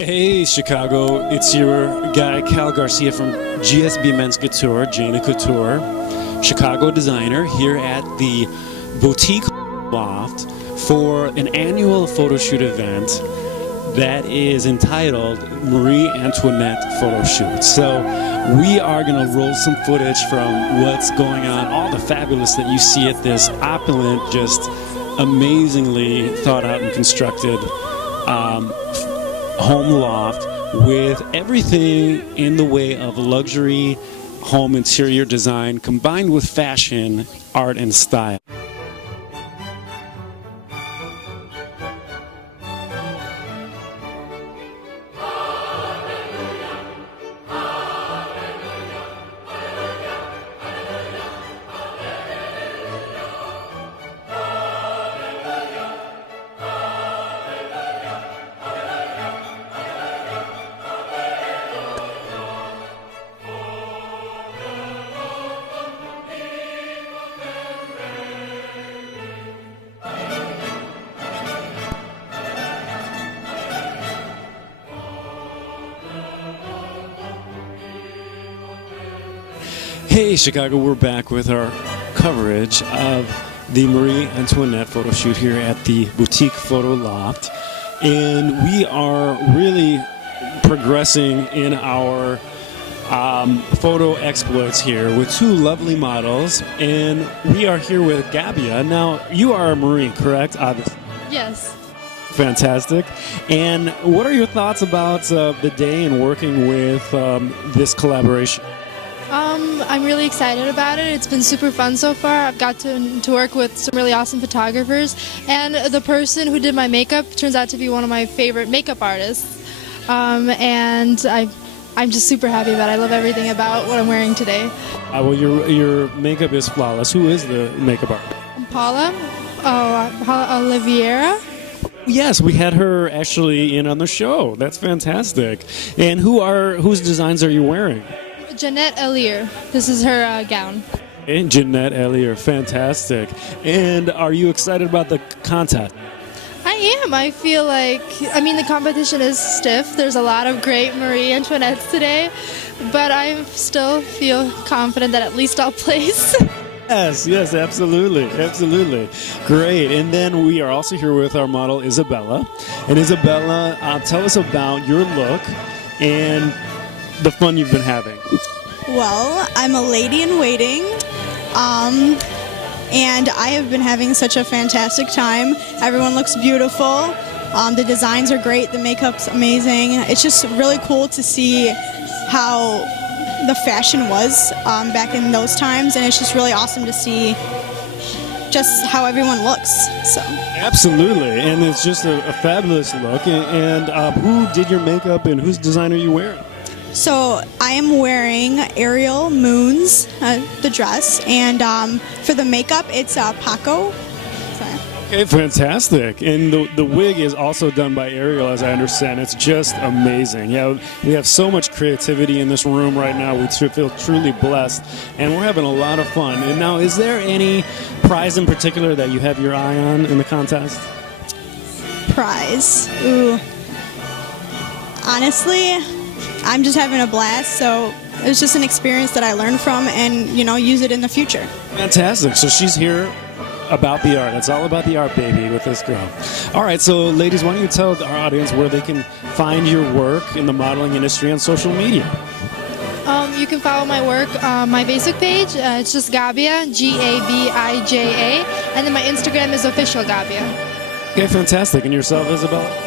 Hey Chicago, it's your guy Cal Garcia from GSB Men's Couture, Jana Couture, Chicago designer here at the Boutique Loft for an annual photo shoot event that is entitled Marie Antoinette Photo Shoot. So we are going to roll some footage from what's going on, all the fabulous that you see at this opulent, just amazingly thought out and constructed home loft with everything in the way of luxury home interior design combined with fashion, art, and style. Hey Chicago, we're back with our coverage of the Marie Antoinette photo shoot here at the Boutique Photo Loft. And we are really progressing in our photo exploits here with two lovely models. And we are here with Gabija. Now, you are a Marie, correct? Obviously. Yes. Fantastic. And what are your thoughts about the day and working with this collaboration? I'm really excited about it. It's been super fun so far. I've got to work with some really awesome photographers, and the person who did my makeup turns out to be one of my favorite makeup artists. And I'm just super happy about it. I love everything about what I'm wearing today. Well, your makeup is flawless. Who is the makeup artist? PAULA, OLIVEIRA. Yes, we had her actually in on the show. That's fantastic. And whose designs are you wearing? Jeanette Elier. This is her gown. And Jeanette Elier, fantastic. And are you excited about the contest? I am. I feel like, the competition is stiff. There's a lot of great Marie Antoinettes today, but I still feel confident that at least I'll place. Yes, absolutely. Great. And then we are also here with our model, Isabella. And Isabella, tell us about your look and the fun you've been having. Well, I'm a lady in waiting, and I have been having such a fantastic time. Everyone looks beautiful. The designs are great. The makeup's amazing. It's just really cool to see how the fashion was back in those times, and it's just really awesome to see just how everyone looks. So absolutely, and it's just a fabulous look. And who did your makeup, and whose design are you wearing? So I am wearing Ariel Moon's the dress, and for the makeup, it's Paco. Okay, fantastic. And the wig is also done by Ariel, as I understand. It's just amazing. Yeah, we have so much creativity in this room right now. We feel truly blessed, and we're having a lot of fun. And now, is there any prize in particular that you have your eye on in the contest? Prize? Ooh. Honestly, I'm just having a blast, so it was just an experience that I learned from and, use it in the future. Fantastic. So she's here about the art. It's all about the art, baby, with this girl. All right, so ladies, why don't you tell our audience where they can find your work in the modeling industry on social media? You can follow my work on my Facebook page. It's just Gabija, Gabija, and then my Instagram is official Gabija. Okay, fantastic. And yourself, Isabella?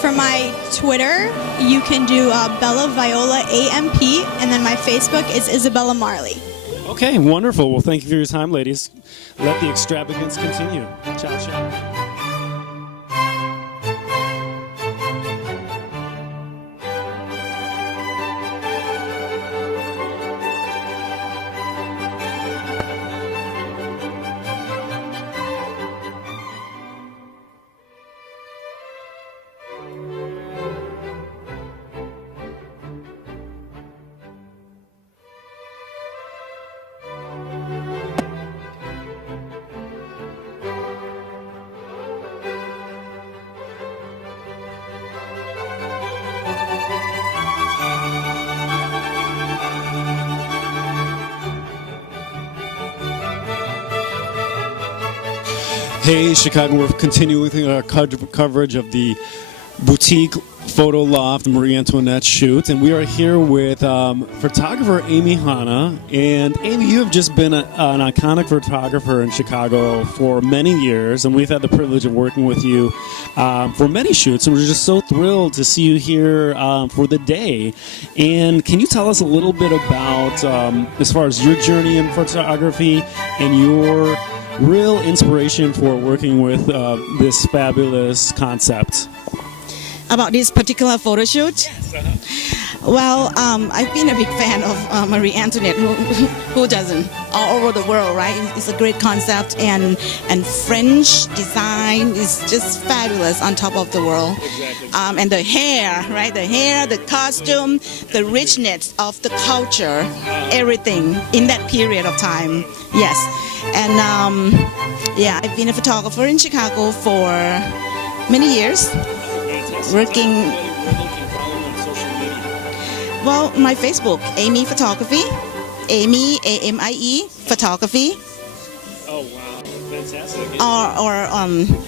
For my Twitter, you can do Bella Viola AMP, and then my Facebook is Isabella Marley. Okay, wonderful. Well, thank you for your time, ladies. Let the extravagance continue. Ciao, ciao. Hey, Chicago, we're continuing with our coverage of the Boutique Photo Loft Marie Antoinette shoot, and we are here with photographer Amie Hana. And Amie, you have just been an iconic photographer in Chicago for many years, and we've had the privilege of working with you for many shoots, and we're just so thrilled to see you here for the day. And can you tell us a little bit about, as far as your journey in photography and your real inspiration for working with this fabulous concept? About this particular photo shoot? Well, I've been a big fan of Marie Antoinette. Who doesn't? All over the world, right? It's a great concept, and French design is just fabulous on top of the world. Exactly. And the hair, right? The hair, the costume, the richness of the culture, everything in that period of time. Yes. And yeah, I've been a photographer in Chicago for many years. Working. Well, my Facebook, Amie Photography, Amie AMIE Photography. Oh wow, fantastic! Or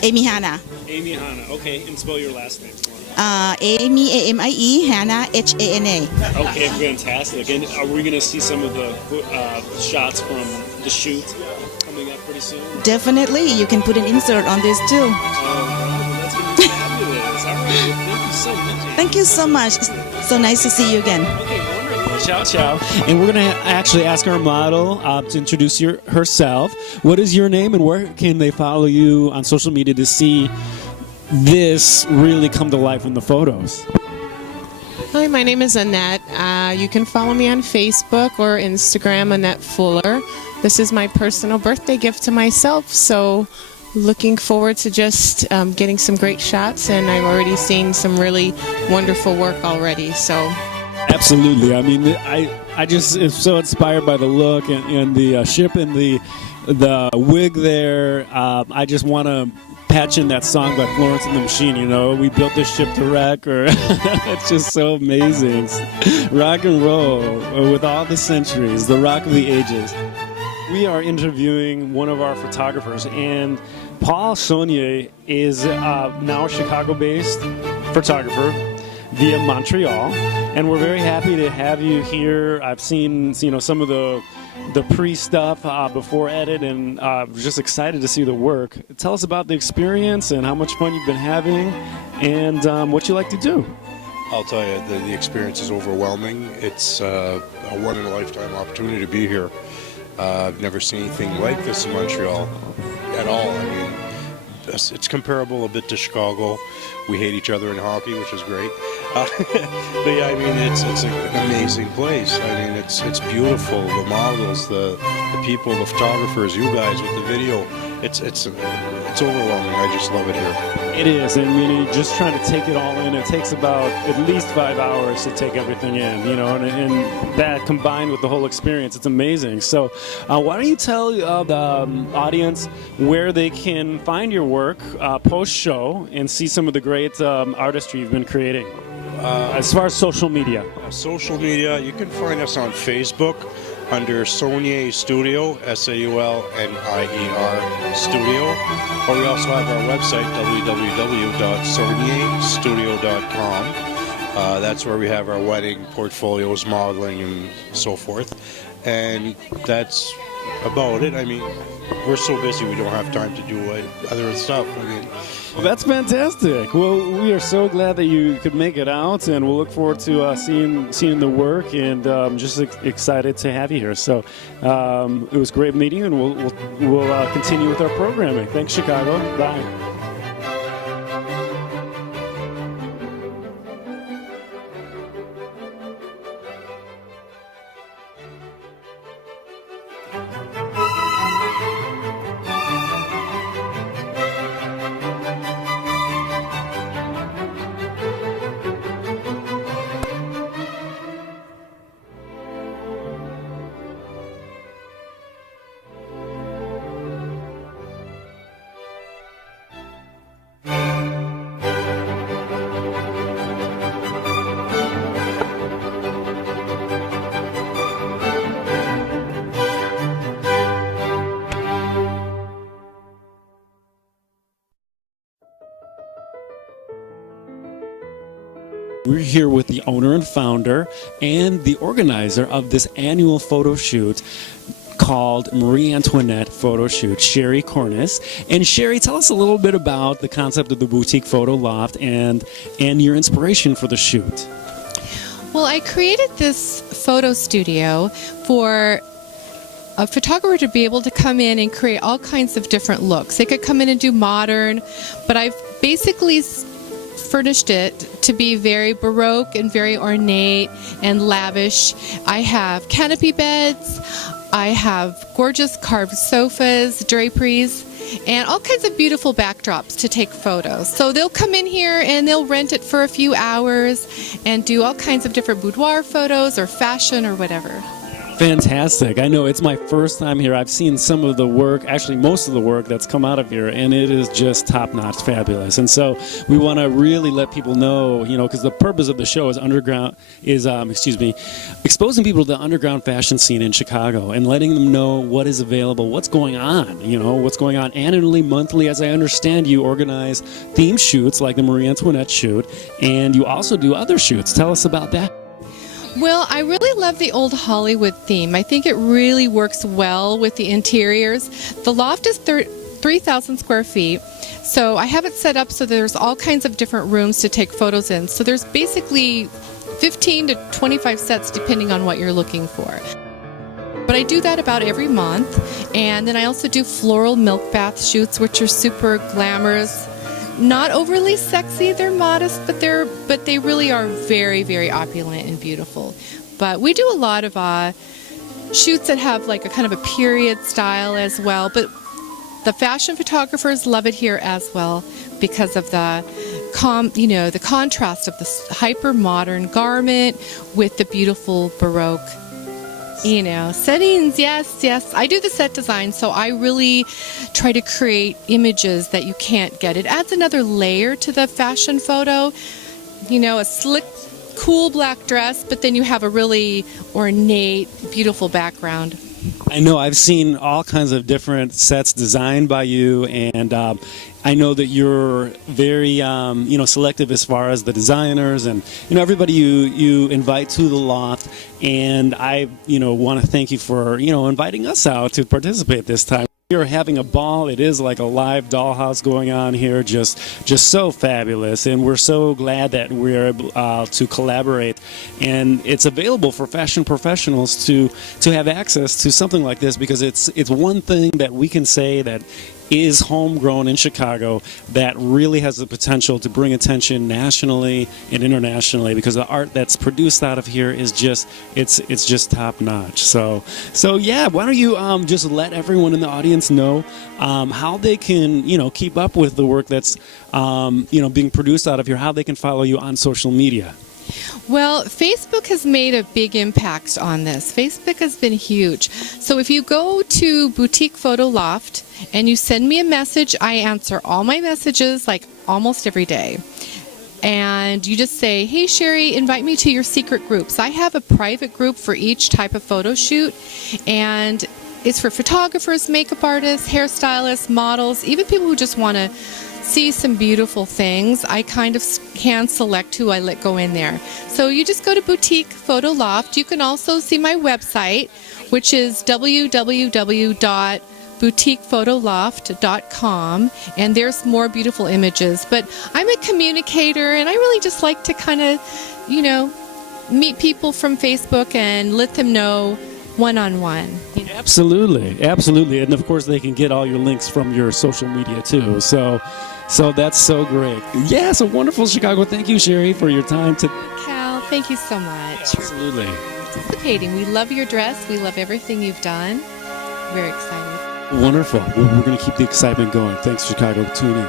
Amie Hana. Amie Hana. Okay, and spell your last name for me. Amie AMIE Hana HANA. Okay, fantastic. And are we going to see some of the shots from the shoot coming up pretty soon? Definitely, you can put an insert on this too. Oh, wow, that's going to be fabulous. All right, thank you so much. Thank you so much. So nice to see you again. Okay, wonderful. Ciao, ciao. And we're going to actually ask our model to introduce herself. What is your name, and where can they follow you on social media to see this really come to life in the photos? Hi, my name is Annette. You can follow me on Facebook or Instagram, Annette Fuller. This is my personal birthday gift to myself, so looking forward to just getting some great shots, and I've already seen some really wonderful work already. So, absolutely. I mean, I just am so inspired by the look and the ship and the wig there. I just want to patch in that song by Florence and the Machine, you know, we built this ship to wreck, or it's just so amazing. Rock and roll with all the centuries, the rock of the ages. We are interviewing one of our photographers, and Paul Saulnier is now a Chicago-based photographer via Montreal, and we're very happy to have you here. I've seen, you know, some of the pre-stuff before edit, and just excited to see the work. Tell us about the experience and how much fun you've been having, and what you like to do. I'll tell you, the experience is overwhelming. It's a one-in-a-lifetime opportunity to be here. I've never seen anything like this in Montreal at all. I mean, it's comparable a bit to Chicago. We hate each other in hockey, which is great. But yeah, I mean, it's an amazing place. I mean, it's beautiful. The models, the people, the photographers, you guys with the video. It's overwhelming. I just love it here. It is, and when you're just trying to take it all in, it takes about at least 5 hours to take everything in, you know, and that combined with the whole experience, it's amazing. So why don't you tell the audience where they can find your work post-show and see some of the great artistry you've been creating? As far as social media. Social media, you can find us on Facebook under Saulnier Studio, SAULNIER Studio. Or we also have our website, www.saulnierstudio.com. That's where we have our wedding portfolios, modeling, and so forth. And that's about it. I mean, we're so busy we don't have time to do other stuff. I mean, well, that's fantastic. Well, we are so glad that you could make it out, and we'll look forward to seeing the work, and just excited to have you here. So it was great meeting you, and we'll continue with our programming. Thanks, Chicago. Bye. We're here with the owner and founder and the organizer of this annual photo shoot called Marie Antoinette Photo Shoot, Shari Cornes. And Shari, tell us a little bit about the concept of the Boutique Photo Loft and your inspiration for the shoot. Well, I created this photo studio for a photographer to be able to come in and create all kinds of different looks. They could come in and do modern, but I've basically furnished it to be very Baroque and very ornate and lavish. I have canopy beds, I have gorgeous carved sofas, draperies, and all kinds of beautiful backdrops to take photos. So they'll come in here and they'll rent it for a few hours and do all kinds of different boudoir photos or fashion or whatever. Fantastic. I know it's my first time here. I've seen some of the work, actually most of the work that's come out of here, and it is just top-notch fabulous. And so we want to really let people know, you know, because the purpose of the show is exposing people to the underground fashion scene in Chicago and letting them know what is available, what's going on, you know, what's going on annually, monthly. As I understand, you organize theme shoots like the Marie Antoinette shoot, and you also do other shoots. Tell us about that. Well, I really love the old Hollywood theme. I think it really works well with the interiors. The loft is 3,000 square feet, so I have it set up so there's all kinds of different rooms to take photos in. So there's basically 15 to 25 sets depending on what you're looking for. But I do that about every month, and then I also do floral milk bath shoots, which are super glamorous. Not overly sexy, they're modest, but they really are very, very opulent and beautiful. But we do a lot of shoots that have like a kind of a period style as well, but the fashion photographers love it here as well because of the the contrast of this hyper modern garment with the beautiful Baroque settings. Yes. I do the set design, so I really try to create images that you can't get. It adds another layer to the fashion photo. A slick, cool black dress, but then you have a really ornate, beautiful background. I know I've seen all kinds of different sets designed by you, and I know that you're very, selective as far as the designers and, everybody you invite to the loft. And I, want to thank you for, inviting us out to participate this time. We're having a ball. It is like a live dollhouse going on here, just so fabulous, and we're so glad that we're able to collaborate. And it's available for fashion professionals to have access to something like this, because it's one thing that we can say that is homegrown in Chicago that really has the potential to bring attention nationally and internationally, because the art that's produced out of here is just it's top notch. So yeah, why don't you just let everyone in the audience know how they can keep up with the work that's being produced out of here, how they can follow you on social media. Well, Facebook has made a big impact on this. Facebook has been huge. So if you go to Boutique Photo Loft and you send me a message, I answer all my messages like almost every day. And you just say, hey, Shari, invite me to your secret groups. I have a private group for each type of photo shoot, and it's for photographers, makeup artists, hairstylists, models, even people who just want to see some beautiful things. I kind of can select who I let go in there. So you just go to Boutique Photo Loft. You can also see my website, which is www.boutiquephotoloft.com, and there's more beautiful images. But I'm a communicator, and I really just like to kind of, meet people from Facebook and let them know one-on-one. Absolutely. And of course they can get all your links from your social media too. So that's so great. Yeah, so wonderful, Chicago. Thank you, Shari, for your time today. Cal, thank you so much. Absolutely. Participating. We love your dress. We love everything you've done. Very excited. Wonderful. Well, we're going to keep the excitement going. Thanks, Chicago. Tune in.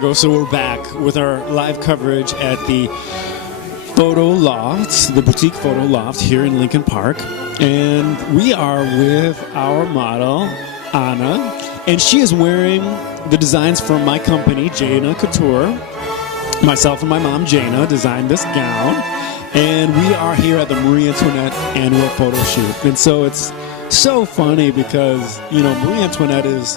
So we're back with our live coverage at the Photo Loft, the Boutique Photo Loft here in Lincoln Park. And we are with our model, Anna, and she is wearing the designs from my company, Jana Couture. Myself and my mom, Jana, designed this gown. And we are here at the Marie Antoinette annual photo shoot. And so it's so funny because, you know, Marie Antoinette is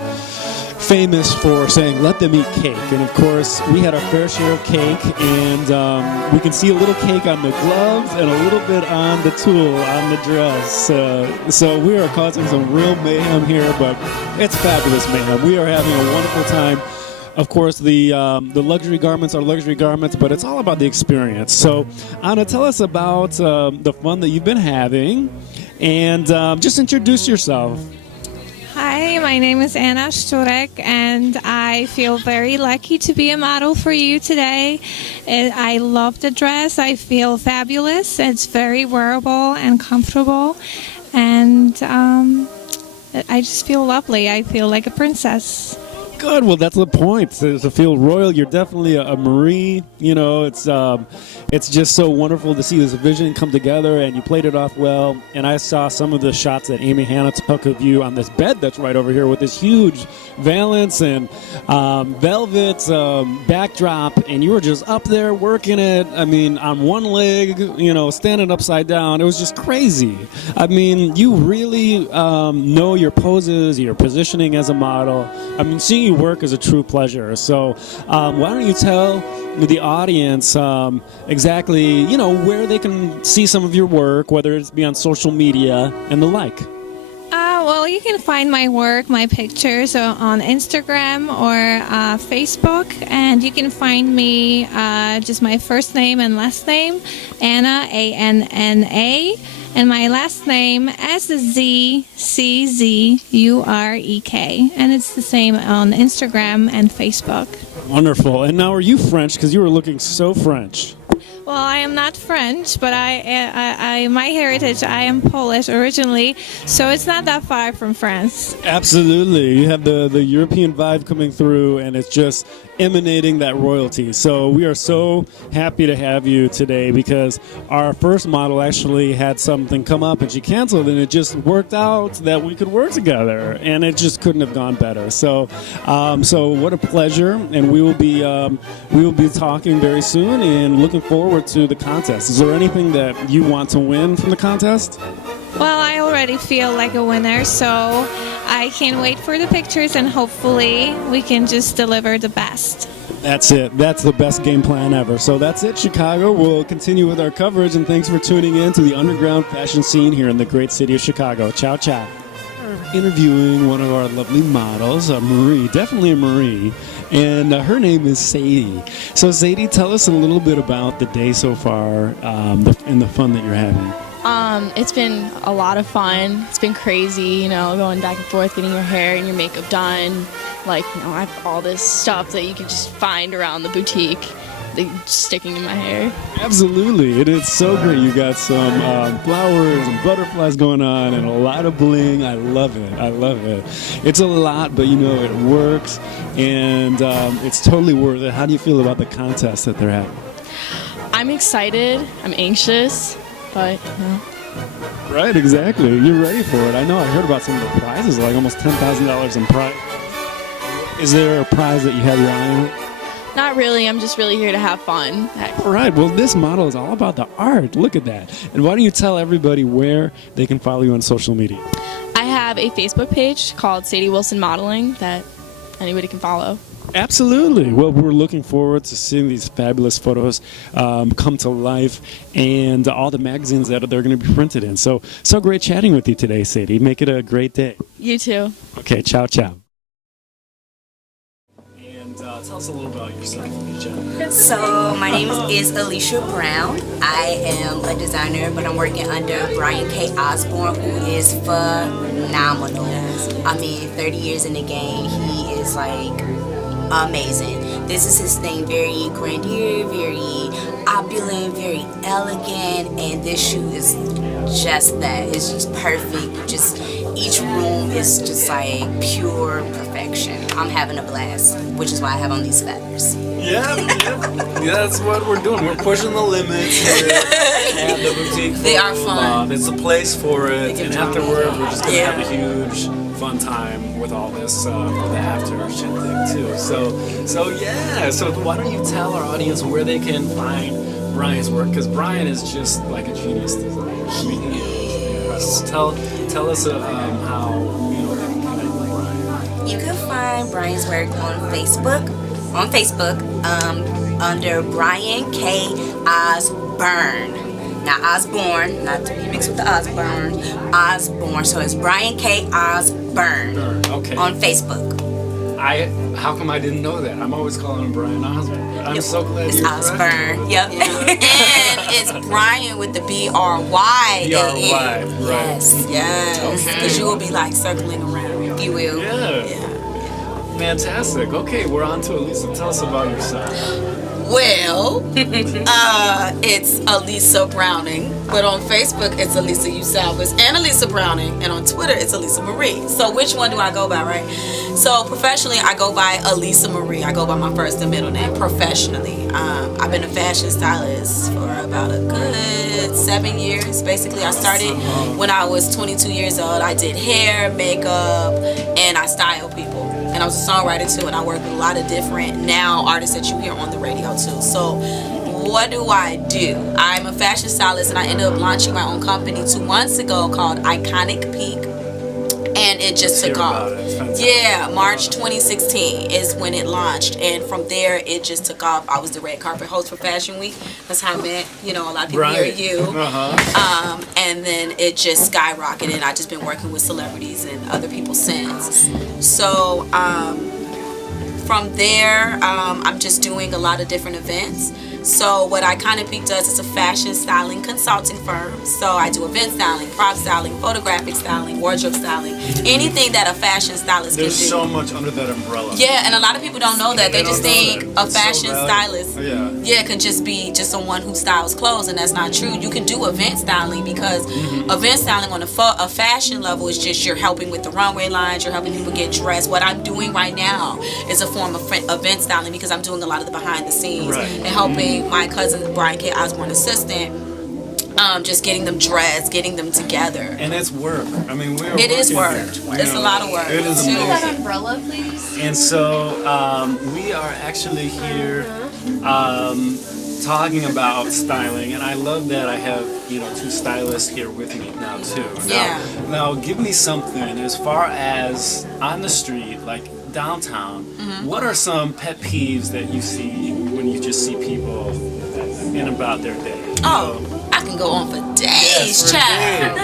famous for saying, let them eat cake. And of course, we had our fair share of cake, and we can see a little cake on the gloves and a little bit on the tulle, on the dress. So we are causing some real mayhem here, but it's fabulous mayhem. We are having a wonderful time. Of course, the luxury garments are luxury garments, but it's all about the experience. So, Anna, tell us about the fun that you've been having, and just introduce yourself. Hi, my name is Anna Szturek, and I feel very lucky to be a model for you today. I love the dress. I feel fabulous. It's very wearable and comfortable, and I just feel lovely. I feel like a princess. Good. Well, that's the point. To feel royal, you're definitely a Marie. You know, it's just so wonderful to see this vision come together, and you played it off well. And I saw some of the shots that Amie Hana took of you on this bed that's right over here with this huge valance and velvet backdrop, and you were just up there working it. I mean, on one leg, you know, standing upside down. It was just crazy. I mean, you really know your poses, your positioning as a model. I mean, seeing you work is a true pleasure. So why don't you tell the audience exactly, you know, where they can see some of your work, whether it's be on social media and the like. Well, you can find my work, my pictures on Instagram or Facebook, and you can find me just my first name and last name, Anna, A-N-N-A, and my last name SZCZUREK, and it's the same on Instagram and Facebook. Wonderful. And now, are you French? Because you were looking so French. Well, I am not French, but my heritage, I am Polish originally, so it's not that far from France. Absolutely. You have the European vibe coming through, and it's just emanating that royalty. So we are so happy to have you today, because our first model actually had something come up and she canceled, and it just worked out that we could work together, and it just couldn't have gone better. So so what a pleasure, and we will be talking very soon and looking forward to the contest. Is there anything that you want to win from the contest? Well, I already feel like a winner, so I can't wait for the pictures, and hopefully we can just deliver the best. That's it. That's the best game plan ever. So that's it, Chicago. We'll continue with our coverage, and thanks for tuning in to the underground fashion scene here in the great city of Chicago. Ciao, ciao. Interviewing one of our lovely models, Marie, definitely a Marie, and her name is Sadie. So Sadie, tell us a little bit about the day so far and the fun that you're having. It's been a lot of fun. It's been crazy, you know, going back and forth, getting your hair and your makeup done. Like, you know, I have all this stuff that you can just find around the boutique, sticking in my hair. Absolutely. It is so great. You got some flowers and butterflies going on and a lot of bling. I love it. I love it. It's a lot, but, you know, it works, and it's totally worth it. How do you feel about the contest that they're having? I'm excited. I'm anxious, but, you know. Right, exactly. You're ready for it. I know I heard about some of the prizes, like almost $10,000 in prize. Is there a prize that you have your eye on? Not really. I'm just really here to have fun. All right. Well, this model is all about the art. Look at that. And why don't you tell everybody where they can follow you on social media? I have a Facebook page called Sadie Wilson Modeling that anybody can follow. Absolutely. Well, we're looking forward to seeing these fabulous photos come to life, and all the magazines that they're going to be printed in. So great chatting with you today, Sadie. Make it a great day. You too. Okay, ciao, ciao. And tell us a little about yourself, Alecia. So my name is Alecia Brown. I am a designer, but I'm working under Brian K. Osborne, who is phenomenal. I mean, 30 years in the game, he is like amazing. This is his thing, very grandeur, very opulent, very elegant, and this shoe is just that. It's just perfect. each room is just like pure perfection. I'm having a blast, which is why I have on these feathers. Yeah, that's what we're doing. We're pushing the limits here at the boutique. They are fun. It's a place for it, and afterwards we're just gonna have a huge fun time with all this for the after shit too. So yeah. So why don't you tell our audience where they can find Brian's work? Because Brian is just like a genius designer. I mean, he is incredible. Tell us how they can connect with Brian. You can find Brian's work on Facebook. Under Brian K. Osborne. Not Osborne, not to be mixed with the Osborne. Osborne. So it's Brian K. Osborne. Okay. On Facebook. How come I didn't know that? I'm always calling him Brian Osborne. I'm so glad it's you're Osborne. Yep. And it's Brian with the B-R-Y. B-R-Y, right. Yes. Because you will be like circling around. You will. Yeah. Fantastic. Okay, we're on to Alisa. Tell us about yourself. Well, it's Alecia Browning, but on Facebook it's Alisa Usalvis and Alecia Browning, and on Twitter it's Alisa Marie. So which one do I go by, right? So professionally, I go by Alisa Marie. I go by my first and middle name professionally. I've been a fashion stylist for about a good 7 years. Basically, I started when I was 22 years old. I did hair, makeup, and I styled people. And I was a songwriter too, and I work with a lot of different now artists that you hear on the radio too. So what do? I'm a fashion stylist, and I ended up launching my own company 2 months ago called Iconic Peak, and it just took off. Yeah, March 2016 is when it launched, and from there it just took off. I was the red carpet host for Fashion Week. That's how I met, a lot of people hear you. And then it just skyrocketed, and I've just been working with celebrities and other people since. So from there, I'm just doing a lot of different events. So what Iconic Peak does is a fashion styling consulting firm. So I do event styling, prop styling, photographic styling, wardrobe styling, anything that a fashion stylist can do. There's so much under that umbrella. Yeah, and a lot of people don't know that. They just think a fashion stylist can just be just someone who styles clothes, and that's not true. You can do event styling because event styling on a fashion level is just you're helping with the runway lines, you're helping people get dressed. What I'm doing right now is a form of event styling because I'm doing a lot of the behind the scenes and helping my cousin Brian K. Osborne assistant, just getting them dressed, getting them together. And it's work. I mean, it is work. It's a lot of work. It is amazing. That umbrella, please. And so we are actually here talking about styling, and I love that I have two stylists here with me now too. Now give me something as far as on the street, like downtown. What are some pet peeves that you see when you just see people in about their day? I can go on for days, child.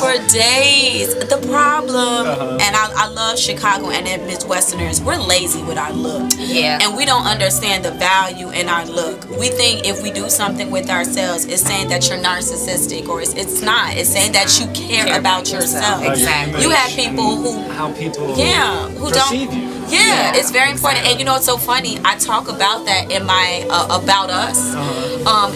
For days. The problem, and I love Chicago and the Midwesterners, we're lazy with our look. Yeah. And we don't understand the value in our look. We think if we do something with ourselves, it's saying that you're narcissistic, or it's not. It's saying that you care about yourself. Exactly. You have people who who perceive don't. you. Yeah, it's very important. And it's so funny. I talk about that in my About Us,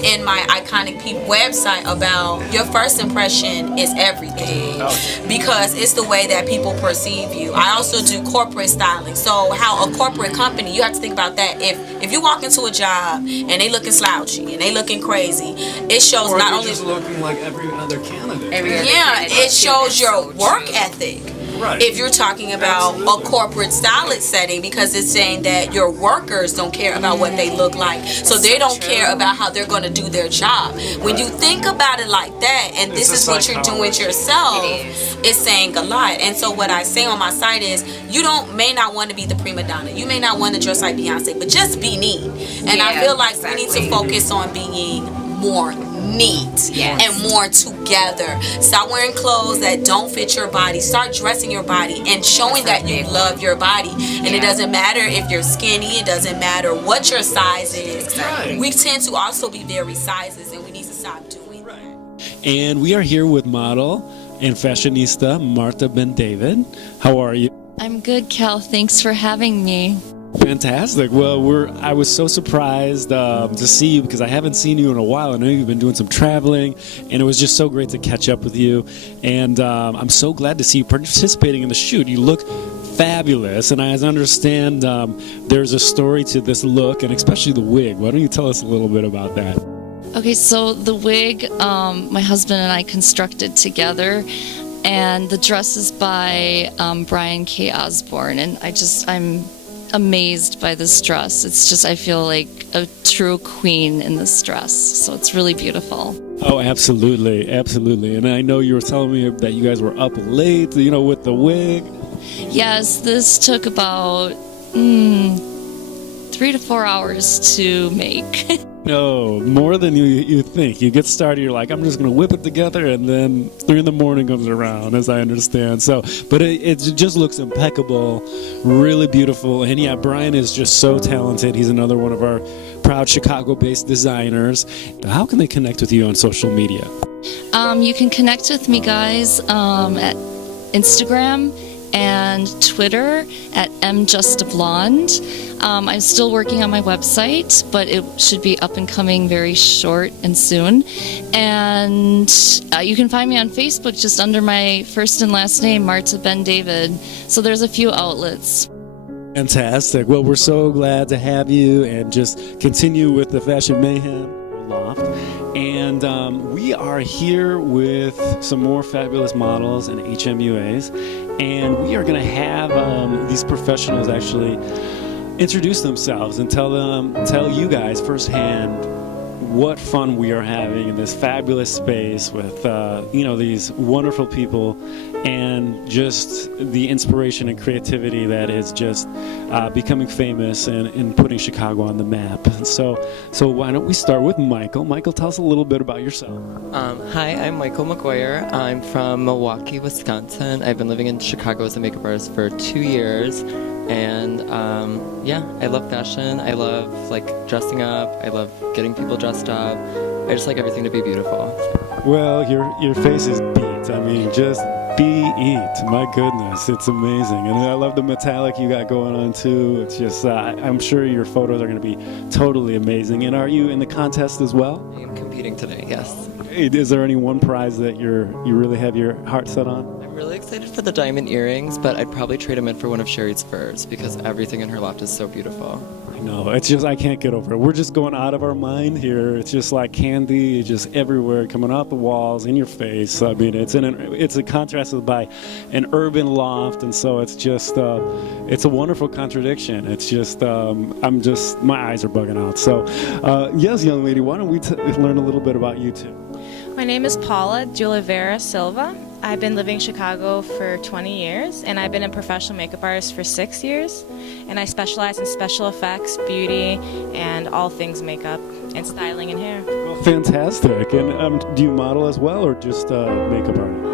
in my Iconic Peak website, about your first impression is everything. Because it's the way that people perceive you. I also do corporate styling. So how a corporate company, you have to think about that. If you walk into a job and they looking slouchy and they looking crazy, it shows not only just looking like every other candidate. It shows your work ethic. Right. If you're talking about a corporate stylist setting, because it's saying that your workers don't care about what they look like, so they don't care about how they're going to do their job. When you think about it like that, and this is what you're doing yourself, it's saying a lot. And so what I say on my site is, you may not want to be the prima donna, you may not want to dress like Beyonce, but just be neat. And I feel like we need to focus on being more neat and more together. Stop wearing clothes that don't fit your body. Start dressing your body and showing that you love your body. And it doesn't matter if you're skinny, it doesn't matter what your size is. We tend to also be very sizes, and we need to stop doing that. And we are here with model and fashionista Marta Ben David. How are you? I'm good, Kel. Thanks for having me. Fantastic. Well, I was so surprised to see you because I haven't seen you in a while. I know you've been doing some traveling, and it was just so great to catch up with you. And I'm so glad to see you participating in the shoot. You look fabulous, and as I understand, there's a story to this look, and especially the wig. Why don't you tell us a little bit about that? Okay, so the wig, my husband and I constructed together, and the dress is by Brian K. Osborne, and I'm amazed by this dress. It's just, I feel like a true queen in this dress, so it's really beautiful. Oh, absolutely, absolutely. And I know you were telling me that you guys were up late, with the wig. Yes, this took about 3 to 4 hours to make. No, more than you think. You get started, you're like, I'm just going to whip it together, and then 3 in the morning comes around, as I understand. So, but it just looks impeccable, really beautiful. And yeah, Brian is just so talented. He's another one of our proud Chicago-based designers. How can they connect with you on social media? You can connect with me, guys, at Instagram and Twitter at mjustablonde. I'm still working on my website, but it should be up and coming very short and soon. And you can find me on Facebook just under my first and last name, Marta Ben David. So there's a few outlets. Fantastic. Well, we're so glad to have you, and just continue with the Fashion Mayhem Loft. And we are here with some more fabulous models and HMUAs, and we are going to have these professionals actually introduce themselves and tell you guys firsthand what fun we are having in this fabulous space with these wonderful people, and just the inspiration and creativity that is just becoming famous and putting Chicago on the map. So why don't we start with Michael? Michael, tell us a little bit about yourself. Hi, I'm Michael McGuire. I'm from Milwaukee, Wisconsin. I've been living in Chicago as a makeup artist for 2 years. And I love fashion. I love dressing up. I love getting people dressed up. I just like everything to be beautiful. Well, your face is beat. I mean, just beat. My goodness, it's amazing. And I love the metallic you got going on too. It's just, I'm sure your photos are going to be totally amazing. And are you in the contest as well? I am competing today, yes. Is there any one prize that you really have your heart set on? I'm really excited for the diamond earrings, but I'd probably trade them in for one of Shari's furs because everything in her loft is so beautiful. I know, it's just, I can't get over it. We're just going out of our mind here. It's just like candy, just everywhere, coming out the walls, in your face. I mean, it's a contrasted by an urban loft, and so it's just, it's a wonderful contradiction. It's just, my eyes are bugging out. So, yes, young lady, why don't we learn a little bit about you too? My name is Paula de Oliveira Silva. I've been living in Chicago for 20 years, and I've been a professional makeup artist for 6 years. And I specialize in special effects, beauty, and all things makeup and styling and hair. Well, fantastic. And do you model as well, or just makeup artist?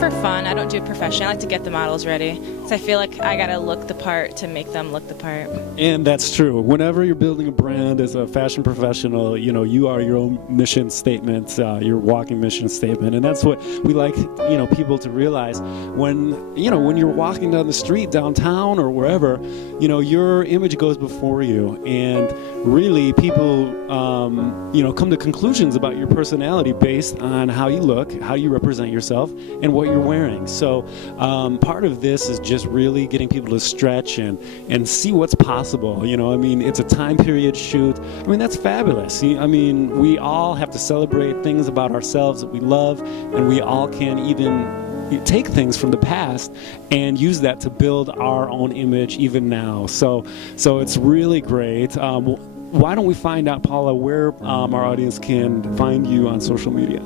For fun. I don't do it professionally. I like to get the models ready, because I feel like I gotta look the part to make them look the part. And that's true. Whenever you're building a brand as a fashion professional, you are your own mission statement, your walking mission statement, and that's what we like, people to realize when you're walking down the street, downtown, or wherever, your image goes before you, and really people, come to conclusions about your personality based on how you look, how you represent yourself, and what you're wearing. So part of this is just really getting people to stretch and see what's possible. It's a time period shoot. That's fabulous. We all have to celebrate things about ourselves that we love, and we all can even take things from the past and use that to build our own image even now. So it's really great. Why don't we find out, Paula, where our audience can find you on social media?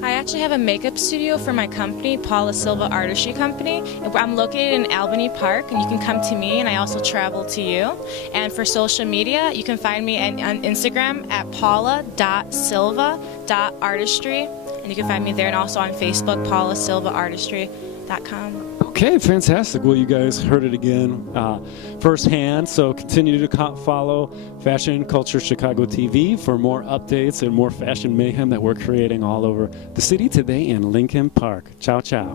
I actually have a makeup studio for my company, Paula Silva Artistry Company. I'm located in Albany Park, and you can come to me, and I also travel to you. And for social media, you can find me on Instagram at paula.silva.artistry, and you can find me there, and also on Facebook, paulasilvaartistry.com. Okay, fantastic. Well, you guys heard it again firsthand, so continue to follow Fashion Culture Chicago TV for more updates and more fashion mayhem that we're creating all over the city today in Lincoln Park. Ciao, ciao.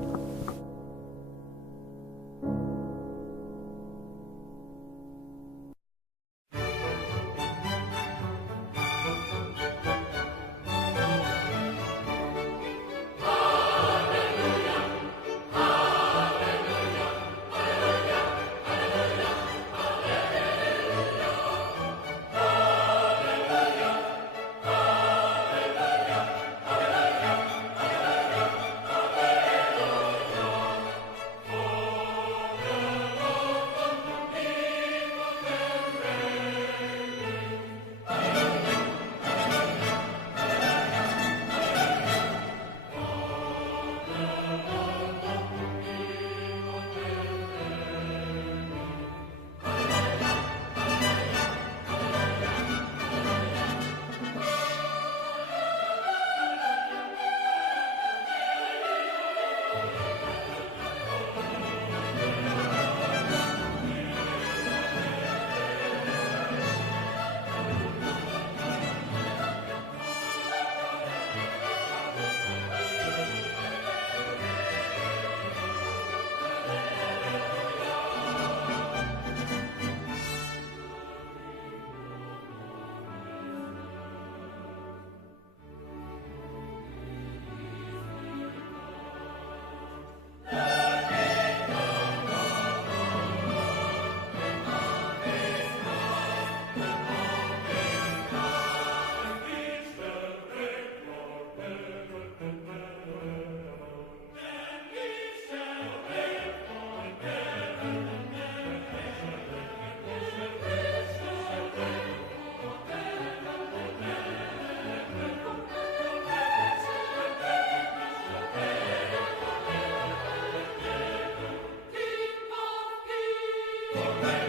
For